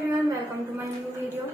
Everyone, welcome to my new video.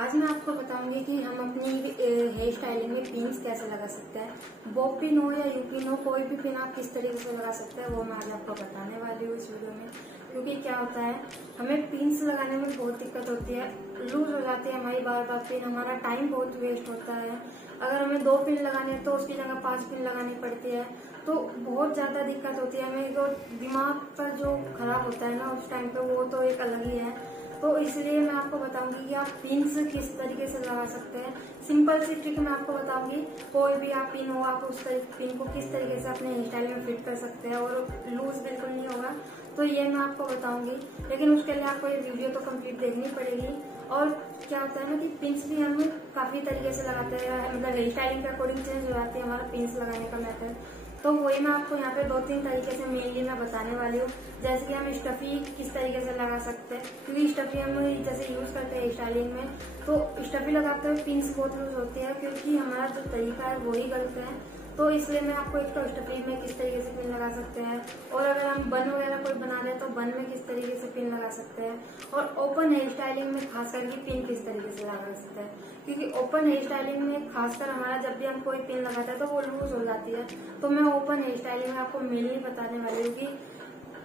आज मैं आपको बताऊंगी कि हम अपनी हेयर स्टाइलिंग में पिन्स कैसे लगा सकते हैं। बॉब पिन हो या यू पिन हो, कोई भी पिन आप किस तरीके से लगा सकते हैं वो मैं आज आपको बताने वाली हूँ इस वीडियो में। क्योंकि क्या होता है, हमें पिन्स लगाने में बहुत दिक्कत होती है, लूज हो जाती है हमारी बार बार पिन, हमारा टाइम बहुत वेस्ट होता है। अगर हमें 2 पिन लगाने हैं तो उसकी जगह 5 पिन लगानी पड़ती है, तो बहुत ज्यादा दिक्कत होती है हमें। जो दिमाग पर जो खराब होता है ना उस टाइम पे, वो तो एक अलग ही है। तो इसलिए मैं आपको बताऊंगी कि आप पिन्स किस तरीके से लगा सकते हैं। सिंपल सी ट्रिक मैं आपको बताऊंगी। कोई भी आप पिन हो, आप उस पिन को किस तरीके से अपने हेयर स्टाइल में फिट कर सकते हैं और लूज बिल्कुल नहीं होगा, तो ये मैं आपको बताऊंगी। लेकिन उसके लिए आपको ये वीडियो तो कंप्लीट देखनी पड़ेगी। और क्या होता है ना कि पिन्स भी हम काफी तरीके से लगाते हैं, मतलब हेयर स्टाइलिंग के अकॉर्डिंग चेंज हो जाती है हमारा पिन्स लगाने का मेथड। तो वही मैं आपको यहाँ पे 2-3 तरीके से मेनली मैं बताने वाली हूँ। जैसे कि हम स्टफी किस तरीके से लगा सकते हैं, क्योंकि स्टफी हम जैसे यूज करते हैं स्टाइलिंग में, तो स्टफी लगाते हुए पिन्स बहुत लूज होती है, क्योंकि हमारा जो तरीका है वही गलत है। तो इसलिए मैं आपको एक तो स्टफी में किस तरीके से पिन लगा सकते हैं, और अगर हम बन वगैरह कोई बना रहे हैं तो बन में किस तरीके से पिन लगा सकते हैं, और ओपन हेयर स्टाइलिंग में खास करके पिन किस तरीके से लगा सकते हैं। क्योंकि ओपन हेयर स्टाइलिंग में खासकर हमारा जब भी हम कोई पिन लगाते हैं तो वो लूज हो जाती है। तो मैं ओपन हेयर स्टाइलिंग में आपको मेनली बताने वाली हूँ कि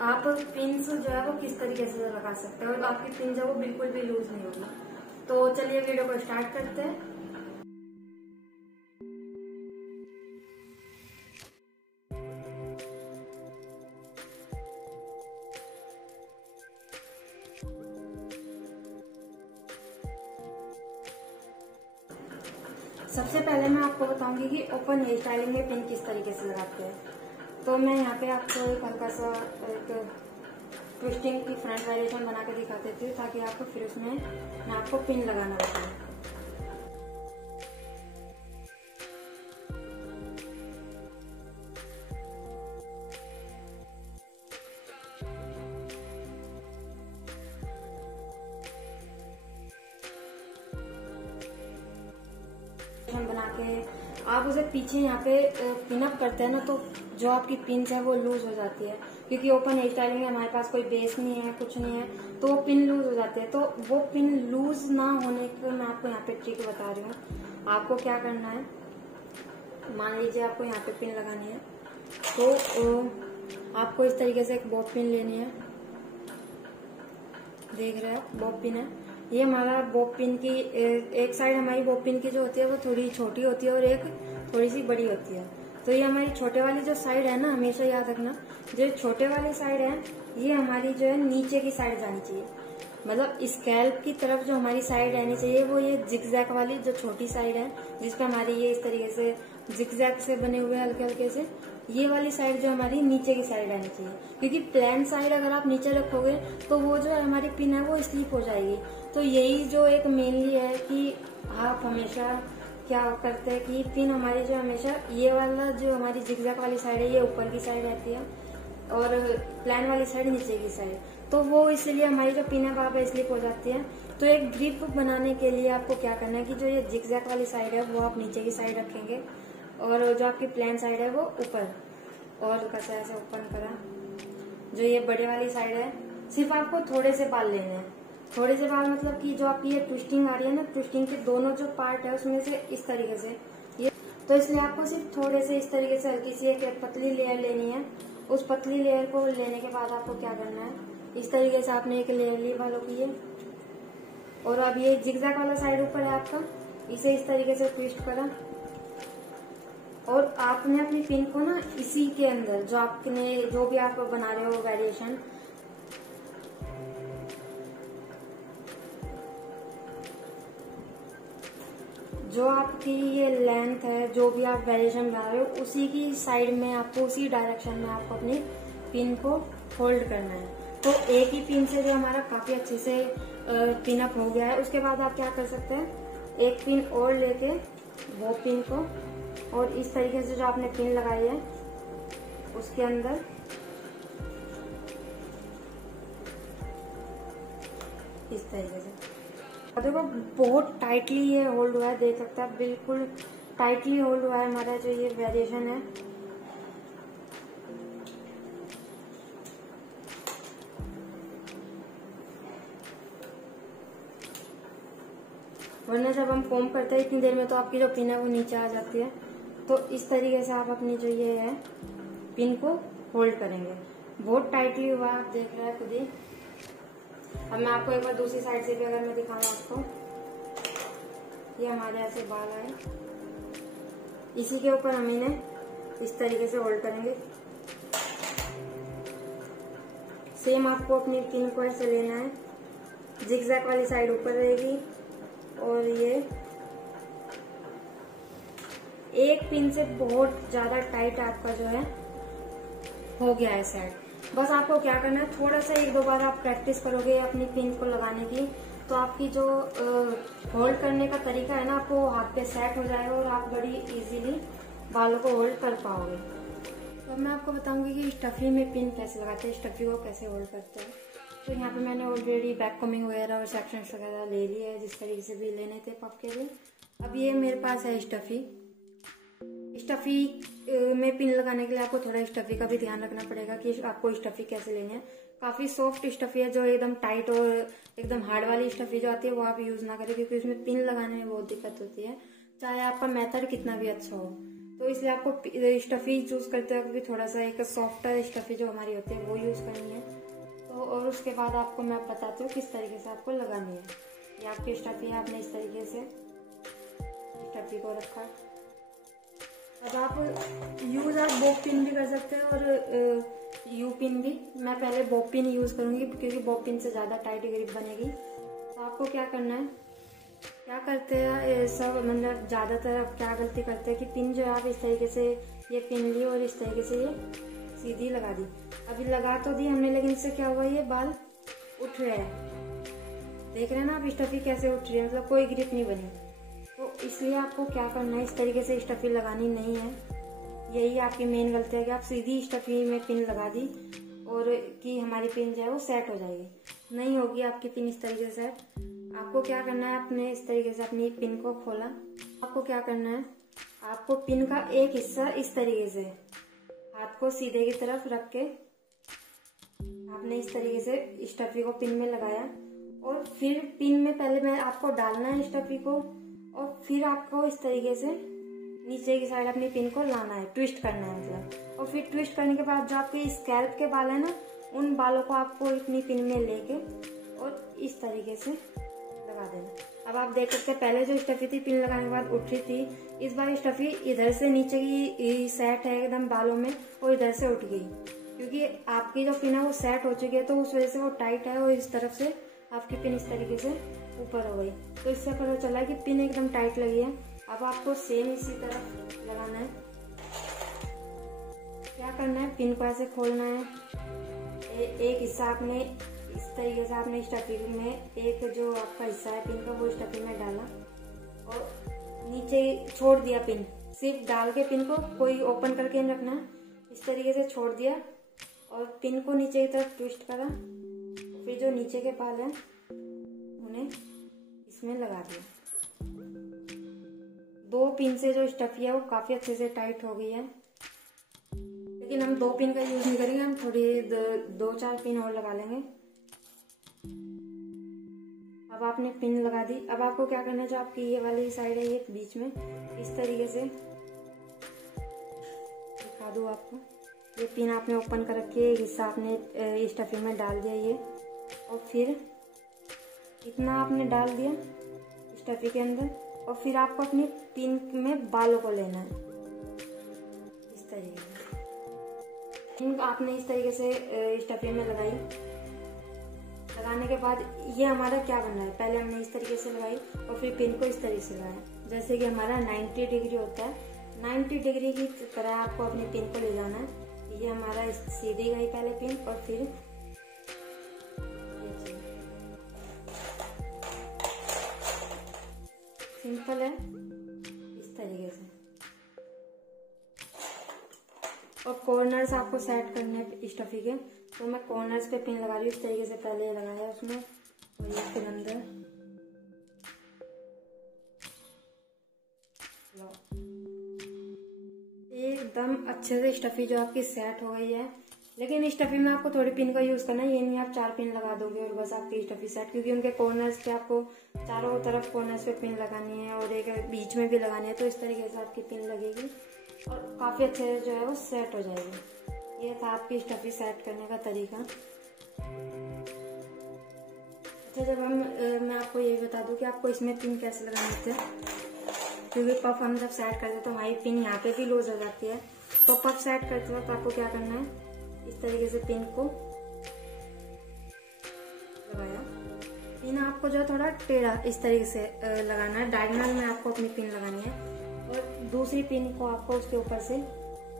आप पिन्स जो है वो किस तरीके से लगा सकते हैं और आपकी पिन जो है वो बिल्कुल भी लूज नहीं होगी। तो चलिए वीडियो को स्टार्ट करते हैं। सबसे पहले मैं आपको बताऊंगी कि ओपन हेयर स्टाइलिंग में पिन किस तरीके से लगाते हैं। तो मैं यहाँ पे आपको एक हल्का सा एक ट्विस्टिंग की फ्रंट वेरिएशन बना के दिखा देती हूँ, ताकि आपको फिर उसमें मैं आपको पिन लगाना बताऊँ। बना के आप उसे पीछे यहाँ पे पिन अप करते हैं ना, तो जो आपकी पिन है वो लूज हो जाती है। क्योंकि ओपन हेयर स्टाइलिंग में हमारे पास कोई बेस नहीं है, कुछ नहीं है, तो वो पिन लूज हो जाती है। तो वो पिन लूज ना होने के मैं आपको यहाँ पे ट्रिक बता रही हूँ। आपको क्या करना है, मान लीजिए आपको यहाँ पे पिन लगानी है, तो आपको इस तरीके से एक बॉब पिन लेनी है। देख रहे हैं बॉब पिन है, ये हमारा बॉब पिन की एक साइड हमारी बॉब पिन की जो होती है वो थोड़ी छोटी होती है और एक थोड़ी सी बड़ी होती है। तो ये हमारी छोटे वाली जो साइड है ना, हमेशा याद रखना, जो छोटे वाली साइड है ये हमारी जो है नीचे की साइड जानी चाहिए। मतलब स्कैल्प की तरफ जो हमारी साइड रहनी चाहिए वो ये जिगजैग वाली जो छोटी साइड है, जिसपे हमारी ये इस तरीके से जिगजैग से बने हुए हल्के हल्के से, ये वाली साइड जो हमारी नीचे की साइड रहनी चाहिए। क्योंकि प्लेन साइड अगर आप नीचे रखोगे तो वो जो हमारी पिन है वो स्लिप हो जाएगी। तो यही जो एक मेनली है कि आप हमेशा क्या करते हैं कि पिन हमारी जो हमेशा ये वाला जो हमारी जिगजैग वाली साइड है ये ऊपर की साइड रहती है और प्लेन वाली साइड नीचे की साइड। तो वो इसलिए हमारी जो पिन है वहां पे स्लिप हो जाती है। तो एक ग्रिप बनाने के लिए आपको क्या करना है कि जो ये जिगजैग वाली साइड है वो आप नीचे की साइड रखेंगे और जो आपकी प्लेन साइड है वो ऊपर, और कैसा ऐसे ओपन करा। जो ये बड़े वाली साइड है सिर्फ आपको थोड़े से बाल लेने हैं। थोड़े से बाल मतलब कि जो आपकी ये ट्विस्टिंग आ रही है ना, ट्विस्टिंग के दोनों जो पार्ट है उसमें से इस तरीके से ये, तो इसलिए आपको सिर्फ थोड़े से इस तरीके से हल्की सी एक पतली लेयर लेनी है। उस पतली लेयर को लेने के बाद आपको क्या करना है, इस तरीके से आपने एक लेयर ली बालों की ये, और अब ये जिगजैग वाला साइड ऊपर है आपका, इसे इस तरीके से ट्विस्ट करा और आपने अपनी पिन को ना इसी के अंदर जो आपने जो भी आप बना रहे हो वेरिएशन, जो आपकी ये लेंथ है, जो भी आप वेरिएशन बना रहे हो उसी की साइड में आपको, उसी डायरेक्शन में आपको अपनी पिन को फोल्ड करना है। तो एक ही पिन से जो हमारा काफी अच्छे से पिन अप हो गया है, उसके बाद आप क्या कर सकते हैं, एक पिन और लेके वो पिन को और इस तरीके से जो आपने पिन लगाई है उसके अंदर इस तरीके से, देखो बहुत टाइटली ये होल्ड हुआ है, देख सकते हैं बिल्कुल टाइटली होल्ड हुआ है हमारा जो ये वेरिएशन है। वरना जब हम कोम करते हैं इतनी देर में तो आपकी जो पिन है वो नीचे आ जाती है। तो इस तरीके से आप अपनी जो ये है पिन को होल्ड करेंगे। बहुत टाइटली हुआ, आप देख रहे हैं खुद ही। अब मैं आपको एक बार दूसरी साइड से भी अगर मैं दिखाऊं आपको, ये हमारे ऐसे बाल आए, इसी के ऊपर हम इन्हें इस तरीके से होल्ड करेंगे। सेम आपको अपनी पिन को ऐसे लेना है, जिगजैग वाली साइड ऊपर रहेगी और ये एक पिन से बहुत ज्यादा टाइट आपका जो है हो गया है सेट। बस आपको क्या करना है, थोड़ा सा एक दो बार आप प्रैक्टिस करोगे अपनी पिन को लगाने की, तो आपकी जो होल्ड करने का तरीका है ना, आपको हाथ पे सेट हो जाएगा और आप बड़ी इजीली बालों को होल्ड कर पाओगे। तो अब मैं आपको बताऊंगी कि स्टफी में पिन कैसे लगाते हैं, स्टफी को कैसे होल्ड करते हैं। तो यहाँ पे मैंने ऑलरेडी बैक कमिंग वगैरह और सेक्शंस वगैरह ले लिए है, जिस तरीके से भी लेने थे पफ के लिए। अब ये मेरे पास है स्टफी में पिन लगाने के लिए आपको थोड़ा स्टफी का भी ध्यान रखना पड़ेगा कि आपको स्टफी कैसे लेनी है। काफी सॉफ्ट स्टफी है, जो एकदम टाइट और एकदम हार्ड वाली स्टफी जो आती है वो आप यूज ना करें, क्योंकि उसमें पिन लगाने में बहुत दिक्कत होती है, चाहे आपका मेथड कितना भी अच्छा हो। तो इसलिए आपको स्टफी चूज करते वक्त भी थोड़ा सा एक सॉफ्टर स्टफी जो हमारी होती है वो यूज करनी है। तो और उसके बाद आपको मैं बताती हूँ किस तरीके से आपको लगानी है। ये आपकी स्टफी है, आपने इस तरीके से स्टफी को रखा। अब आप बॉब पिन भी कर सकते हैं और यू पिन भी। मैं पहले बॉब पिन यूज करूंगी क्योंकि बॉब पिन से ज्यादा टाइट ग्रिप बनेगी। तो आपको क्या करना है, क्या करते हैं सब, मतलब ज्यादातर आप क्या गलती करते हैं कि पिन जो है आप इस तरीके से ये पिन ली और इस तरीके से ये सीधी लगा दी। अभी लगा तो दी हमने, लेकिन इससे क्या हुआ, ये बाल उठ रहे हैं। देख रहे हैं ना आप स्टफी कैसे उठ रही है, मतलब कोई ग्रिप नहीं बनी। तो इसलिए आपको क्या करना है, इस तरीके से स्टफी लगानी नहीं है। यही आपकी मेन गलती है कि आप सीधी स्टफी में पिन लगा दी और कि हमारी पिन जो है वो सेट हो जाएगी। नहीं होगी आपकी पिन इस तरीके से सेट। आपको क्या करना है, आपने इस तरीके से अपनी पिन को खोला। आपको क्या करना है, आपको पिन का एक हिस्सा इस तरीके से हाथ को सीधे की तरफ रख के आपने इस तरीके से स्टफी को पिन में लगाया और फिर पिन में पहले मैं आपको डालना है स्टफी को और फिर आपको इस तरीके से नीचे की साइड अपनी पिन को लाना है, ट्विस्ट करना है मतलब। और फिर ट्विस्ट करने के बाद जो आपके स्कैल्प के बाल है ना, उन बालों को आपको इतनी पिन में लेके और इस तरीके से लगा देना। अब आप देख सकते हैं पहले जो स्टफी थी पिन लगाने के बाद उठ रही थी, इस बार स्टफी इधर से नीचे की सेट है एकदम बालों में और इधर से उठ गई, क्योंकि आपकी जो पिन है वो सेट हो चुकी है, तो उस वजह से वो टाइट है और इस तरफ से आपकी पिन इस तरीके से ऊपर हो गई। तो इससे पता चला कि पिन एकदम टाइट लगी है। अब आपको सेम इसी तरफ लगाना है। क्या करना है, पिन को ऐसे खोलना है। एक हिस्सा आपने इस तरीके से आपने स्टफी में एक जो आपका हिस्सा है पिन का वो स्टफी में डाला और नीचे छोड़ दिया पिन। सिर्फ डाल के पिन को कोई ओपन करके नहीं रखना, इस तरीके से छोड़ दिया और पिन को नीचे की तरफ ट्विस्ट करा। फिर जो नीचे के बाल हैं उन्हें इसमें लगा दिया। दो पिन से जो स्टफी है वो काफी अच्छे से टाइट हो गई है, लेकिन हम दो पिन का यूज नहीं करेंगे, हम थोड़ी दो चार पिन और लगा लेंगे। अब आपने पिन लगा दी। अब आपको क्या करना है, जो आपकी ये वाली साइड है ये बीच में इस तरीके से दिखा दूं आपको। ये पिन आपने ओपन कर रखी है, एक हिस्सा आपने स्टफी में डाल दिया ये, और फिर इतना आपने डाल दिया स्टफी के अंदर और फिर आपको अपनी पिन में बालों को लेना है इस तरीके से। आपने इस तरीके से स्टफी में लगाई। लगाने के बाद ये हमारा क्या बन रहा है, पहले हमने इस तरीके से लगाई और फिर पिन को इस तरीके से लगाया, जैसे कि हमारा 90 डिग्री होता है। 90 डिग्री की तरह आपको अपनी पिन को ले जाना है। ये हमारा सीधी गई पहले पिन और फिर सिंपल है इस तरीके से। और कॉर्नर्स आपको सेट करने हैं स्टफी के, तो मैं कॉर्नर्स पे पिन लगा रही हूँ इस तरीके से। पहले लगाया उसमें और ये फिर अंदर एकदम अच्छे से स्टफी जो आपकी सेट हो गई है। लेकिन स्टफी में आपको थोड़ी पिन का यूज करना है, ये नहीं आप 4 पिन लगा दोगे और बस आपकी स्टफी सेट, क्योंकि उनके कॉर्नर्स पे आपको चारों तरफ कॉर्नर्स पे पिन लगानी है और एक बीच में भी लगानी है। तो इस तरीके से आपकी पिन लगेगी और काफी अच्छे से जो है वो सेट हो जाएगी। ये था आपकी स्टफी सेट करने का तरीका। अच्छा, जब मैं आपको ये बता दूं कि आपको इसमें पिन कैसे लगानी होती है, क्योंकि पफ हम जब सेट करते हैं तो हमारी पिन यहाँ पे भी लूज हो जाती है। तो पफ सेट करते वक्त आपको क्या करना है, इस तरीके से पिन को लगाया। पिन आपको जो थोड़ा टेढ़ा इस तरीके से लगाना है, डायगोनल में आपको अपनी पिन लगानी है और दूसरी पिन को आपको उसके ऊपर से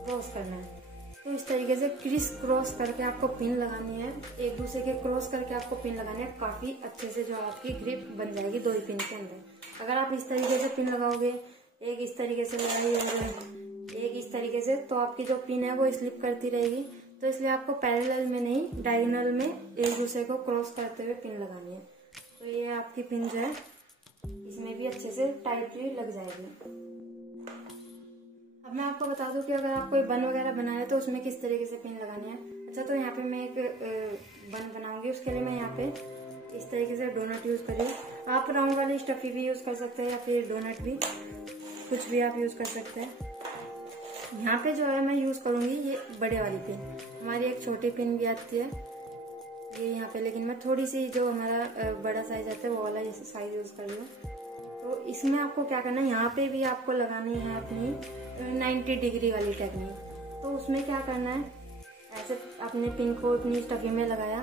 क्रॉस करना है। तो इस तरीके से क्रिस क्रॉस करके आपको पिन लगानी है, एक दूसरे के क्रॉस करके आपको पिन लगानी है। काफी अच्छे से जो आपकी ग्रिप बन जाएगी 2 ही पिन के अंदर। अगर आप इस तरीके से पिन लगाओगे, एक इस तरीके से लगाई और एक इस तरीके से, तो आपकी जो पिन है वो स्लिप करती रहेगी। तो इसलिए आपको पैरेलल में नहीं, डायगोनल में एक दूसरे को क्रॉस करते हुए पिन लगानी है। तो ये आपकी पिन जो है इसमें भी अच्छे से टाइटली लग जाएगी। अब मैं आपको बता दूं कि अगर आप कोई बन वगैरह बना रहे तो उसमें किस तरीके से पिन लगानी है। अच्छा, तो यहाँ पे मैं एक बन बनाऊंगी, उसके लिए मैं यहाँ पे इस तरीके से डोनट यूज कर रही हूँ। आप राउंड वाली स्टफी भी यूज कर सकते हैं या फिर डोनट भी, कुछ भी आप यूज कर सकते हैं। यहाँ पे जो है मैं यूज करूंगी ये बड़े वाली पिन। हमारी एक छोटी पिन भी आती है ये यहाँ पे, लेकिन मैं थोड़ी सी जो हमारा बड़ा साइज आता है वो वाला साइज यूज कर रही हूँ। तो इसमें आपको क्या करना है, यहाँ पे भी आपको लगानी है अपनी 90 डिग्री वाली टेक्निक। तो उसमें क्या करना है, ऐसे अपने पिन को अपनी स्टफी में लगाया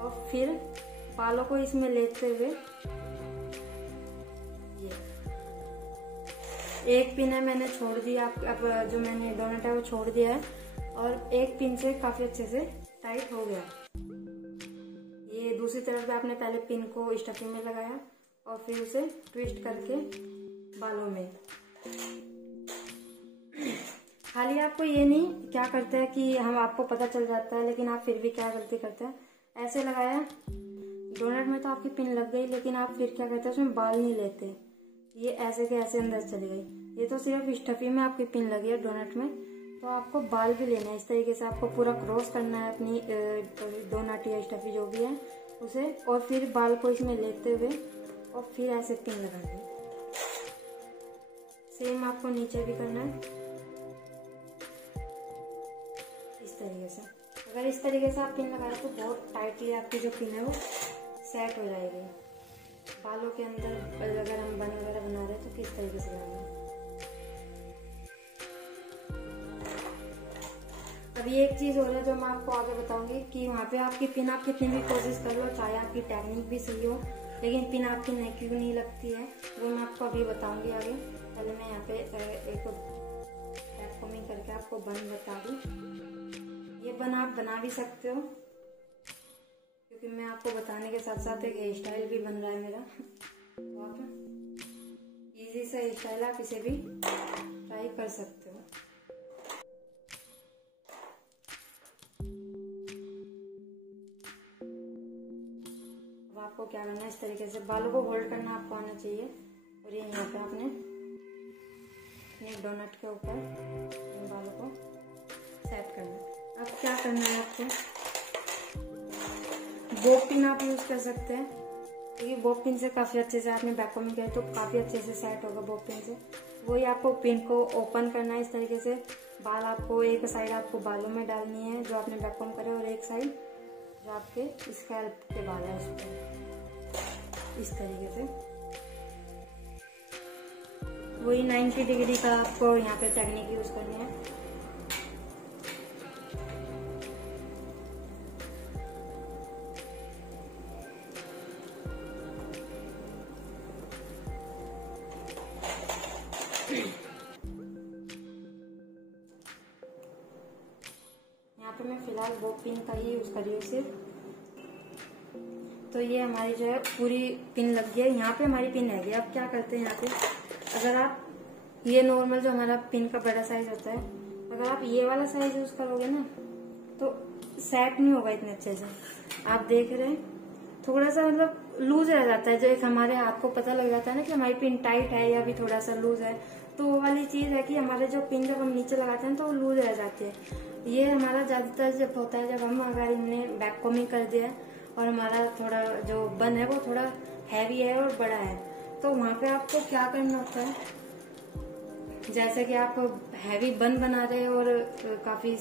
और फिर बालों को इसमें लेते हुए एक पिन है मैंने छोड़ दिया, अब जो मैंने डोनट है वो छोड़ दिया है और एक पिन से काफी अच्छे से टाइट हो गया। ये दूसरी तरफ भी आपने पहले पिन को स्टफी में लगाया और फिर उसे ट्विस्ट करके बालों में। खाली आपको ये नहीं क्या करते हैं कि हम आपको पता चल जाता है, लेकिन आप फिर भी क्या गलती करते हैं, ऐसे लगाया डोनट में तो आपकी पिन लग गई, लेकिन आप फिर क्या करते हैं उसमें बाल नहीं लेते, ये ऐसे के ऐसे अंदर चली गई। ये तो सिर्फ स्टफी में आपकी पिन लगी है डोनट में, तो आपको बाल भी लेना है। इस तरीके से आपको पूरा क्रॉस करना है अपनी डोनट या स्टफी जो भी है उसे, और फिर बाल को इसमें लेते हुए और फिर ऐसे पिन लगानी है। सेम आपको नीचे भी करना है इस तरीके से। अगर इस तरीके से आप पिन लगाए तो बहुत टाइटली आपकी जो पिन है वो सेट हो जाएगी। बालों के अंदर अगर हम बन वगैरह बना रहे हैं तो किस तरीके से लगाना है। अभी एक चीज हो रहा है जो मैं आपको आगे बताऊंगी कि वहाँ पे आपकी पिन आप कितनी भी कोशिश कर लो, चाहे आपकी टेक्निक भी सही हो, लेकिन पिन आपकी क्यों नहीं लगती है वो मैं आपको अभी बताऊंगी आगे। पहले मैं यहाँ पे एक बैककॉमिंग करके आपको बन बता दूं। ये बन आप बना भी सकते हो, क्योंकि मैं आपको बताने के साथ साथ एक हेयर स्टाइल भी बन रहा है मेरा। तो आप इजी सा हेयर स्टाइल आप इसे भी ट्राई कर सकते हो। अब आपको क्या करना है, इस तरीके से बालों को होल्ड करना आपको आना चाहिए और ये यहाँ पे आपने अपने डोनट के ऊपर इन बालों को सेट करना है। अब क्या करना है आपको, बॉब पिन आप यूज कर सकते हैं, क्योंकि बॉब पिन से काफी अच्छे से आपने बैककॉमिंग किया तो काफी अच्छे से सेट होगा बॉब पिन से। वही आपको पिन को ओपन करना है इस तरीके से। बाल आपको एक साइड आपको बालों में डालनी है जो आपने बैककॉम करे, और एक साइड जो आपके स्कैल्प के बाल है उस पर इस तरीके से। वही 90 डिग्री का आपको यहाँ पे टेक्निक यूज करनी है। यहाँ पे मैं फिलहाल बॉब पिन का ही यूज कर रही हूँ सिर्फ। तो ये हमारी जो है पूरी पिन लग गई है, यहाँ पे हमारी पिन है। अब क्या करते हैं यहाँ पे, अगर आप ये नॉर्मल जो हमारा पिन का बड़ा साइज होता है, अगर आप ये वाला साइज यूज करोगे ना तो सेट नहीं होगा इतने अच्छे से। आप देख रहे हैं थोड़ा सा मतलब लूज रह जाता है, जो एक हमारे हाथ को पता लग जाता है ना कि हमारी पिन टाइट है या भी थोड़ा सा लूज है, तो वो वाली चीज है कि हमारे जो पिन जब हम नीचे लगाते हैं तो वो लूज रह जाती है। ये हमारा ज्यादातर जब होता है जब हम अगर हमने बैक कॉमिंग कर दिया है और हमारा थोड़ा जो बन है वो थोड़ा हैवी है और बड़ा है, तो वहां पे आपको क्या करना होता है, जैसे कि आप हैवी बन बना रहे हैं और काफी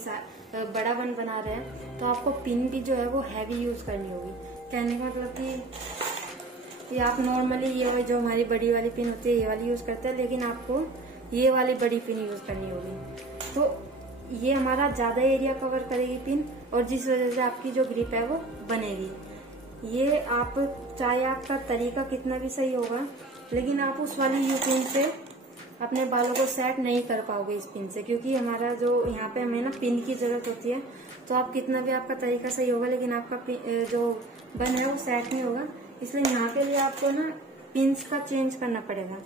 बड़ा बन बना रहे हैं, तो आपको पिन भी जो है वो हैवी यूज करनी होगी। कहने का मतलब कि आप नॉर्मली ये जो हमारी बड़ी वाली पिन होती है ये वाली यूज करते हैं, लेकिन आपको ये वाली बड़ी पिन यूज करनी होगी। तो ये हमारा ज्यादा एरिया कवर करेगी पिन, और जिस वजह से आपकी जो ग्रिप है वो बनेगी। ये आप चाहे आपका तरीका कितना भी सही होगा, लेकिन आप उस वाली यू पिन से अपने बालों को सेट नहीं कर पाओगे इस पिन से, क्योंकि हमारा जो यहाँ पे हमें ना पिन की जरूरत होती है। तो आप कितना भी आपका तरीका सही होगा, लेकिन आपका जो बन है वो सेट नहीं होगा। इसलिए यहाँ के लिए आपको ना पिन्स का चेंज करना पड़ेगा।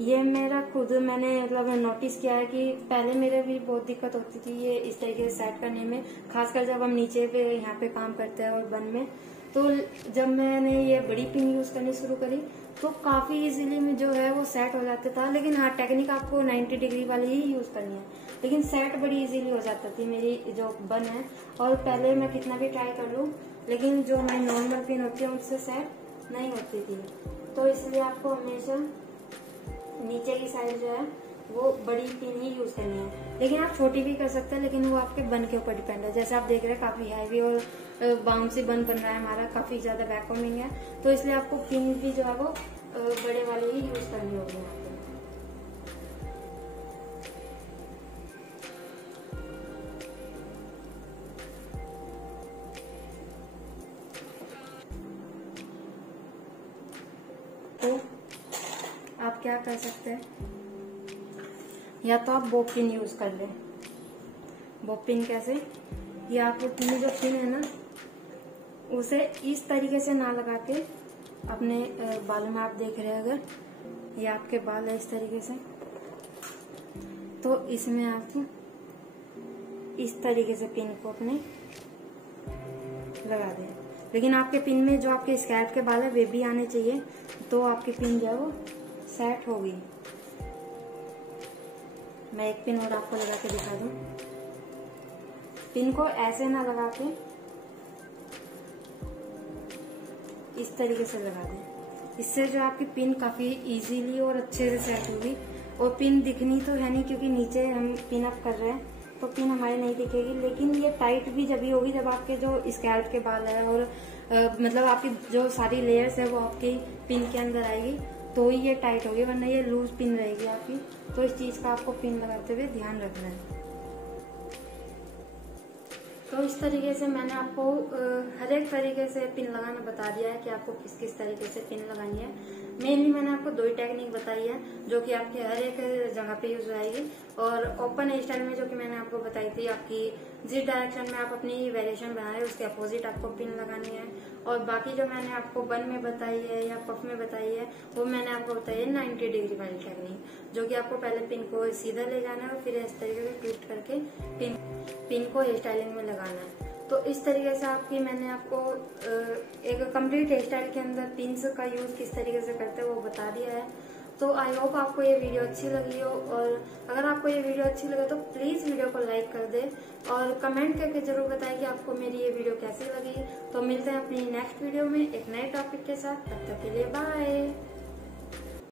ये मेरा खुद मैंने मतलब नोटिस किया है कि पहले मेरे भी बहुत दिक्कत होती थी ये इस तरीके से सेट करने में, खासकर जब हम नीचे पे यहाँ पे काम करते हैं और बन में। तो जब मैंने ये बड़ी पिन यूज करनी शुरू करी तो काफी इजीली में जो है वो सेट हो जाता था। लेकिन हाँ, टेक्निक आपको 90 डिग्री वाली ही यूज करनी है, लेकिन सेट बड़ी इजीली हो जाती थी मेरी जो बन है। और पहले मैं कितना भी ट्राई कर लूं, लेकिन जो हमारी नॉर्मल पिन होती है उससे सेट नहीं होती थी। तो इसलिए आपको हमेशा नीचे की साइड जो है वो बड़ी पिन ही यूज करनी है। लेकिन आप छोटी भी कर सकते हैं, लेकिन वो आपके बन के ऊपर डिपेंड है। जैसे आप देख रहे हैं काफी हैवी और बाउंसी बन रहा है हमारा, काफी ज्यादा बैक कॉमिंग है, तो इसलिए आपको पिन भी जो है वो बड़े वाले ही यूज करनी होगी यहाँ पे। तो आप क्या कर सकते हैं, या तो आप बॉब पिन यूज कर लें। बॉब पिन कैसे, ये आप अपनी जो पिन है ना उसे इस तरीके से ना लगा के अपने बालों में, आप देख रहे हैं अगर ये आपके बाल है इस तरीके से, तो इसमें आप इस तरीके से पिन को अपने लगा दें। लेकिन आपके पिन में जो आपके स्कैल्प के बाल है वे भी आने चाहिए, तो आपकी पिन जो है वो सेट होगी। मैं एक पिन और आपको लगा के दिखा दूं। पिन को ऐसे ना लगा के इस तरीके से लगा दें, इससे जो आपकी पिन काफी इजीली और अच्छे से सेट होगी। और पिन दिखनी तो है नहीं, क्योंकि नीचे हम पिन अप कर रहे हैं तो पिन हमारी नहीं दिखेगी। लेकिन ये टाइट भी जब होगी जब आपके जो स्कैल्प के बाल है और मतलब आपकी जो सारी लेयर्स है वो आपकी पिन के अंदर आएगी, तो ही ये टाइट होगी, वरना ये लूज पिन रहेगी आपकी। तो इस चीज का आपको पिन लगाते हुए ध्यान रखना है। तो इस तरीके से मैंने आपको हर एक तरीके से पिन लगाना बता दिया है कि आपको किस किस तरीके से पिन लगानी है। मेनली मैंने आपको 2 ही टेक्निक बताई है जो कि आपके हर एक जगह पे यूज आएगी। और ओपन हेयर स्टाइल में जो कि मैंने आपको बताई थी, आपकी जिस डायरेक्शन में आप अपनी वेरिएशन बना रहे हैं उसके अपोजिट आपको पिन लगानी है। और बाकी जो मैंने आपको बन में बताई है या पफ में बताई है वो मैंने आपको बताई है 90 डिग्री वाली टेक्निक, जो कि आपको पहले पिन को सीधा ले जाना है और फिर इस तरीके से ट्विस्ट करके पिन को हेयर स्टाइलिंग में लगाना है। तो इस तरीके से आपकी मैंने आपको एक कंप्लीट हेयर स्टाइल के अंदर पिन्स का यूज किस तरीके से करते हैं वो बता दिया है। तो आई होप आपको ये वीडियो अच्छी लगी हो, और अगर आपको ये वीडियो अच्छी लगे तो प्लीज वीडियो को लाइक कर दे और कमेंट करके जरूर बताएं कि आपको मेरी ये वीडियो कैसी लगी। तो मिलते हैं अपनी नेक्स्ट वीडियो में एक नए टॉपिक के साथ, तब तक के लिए बाय।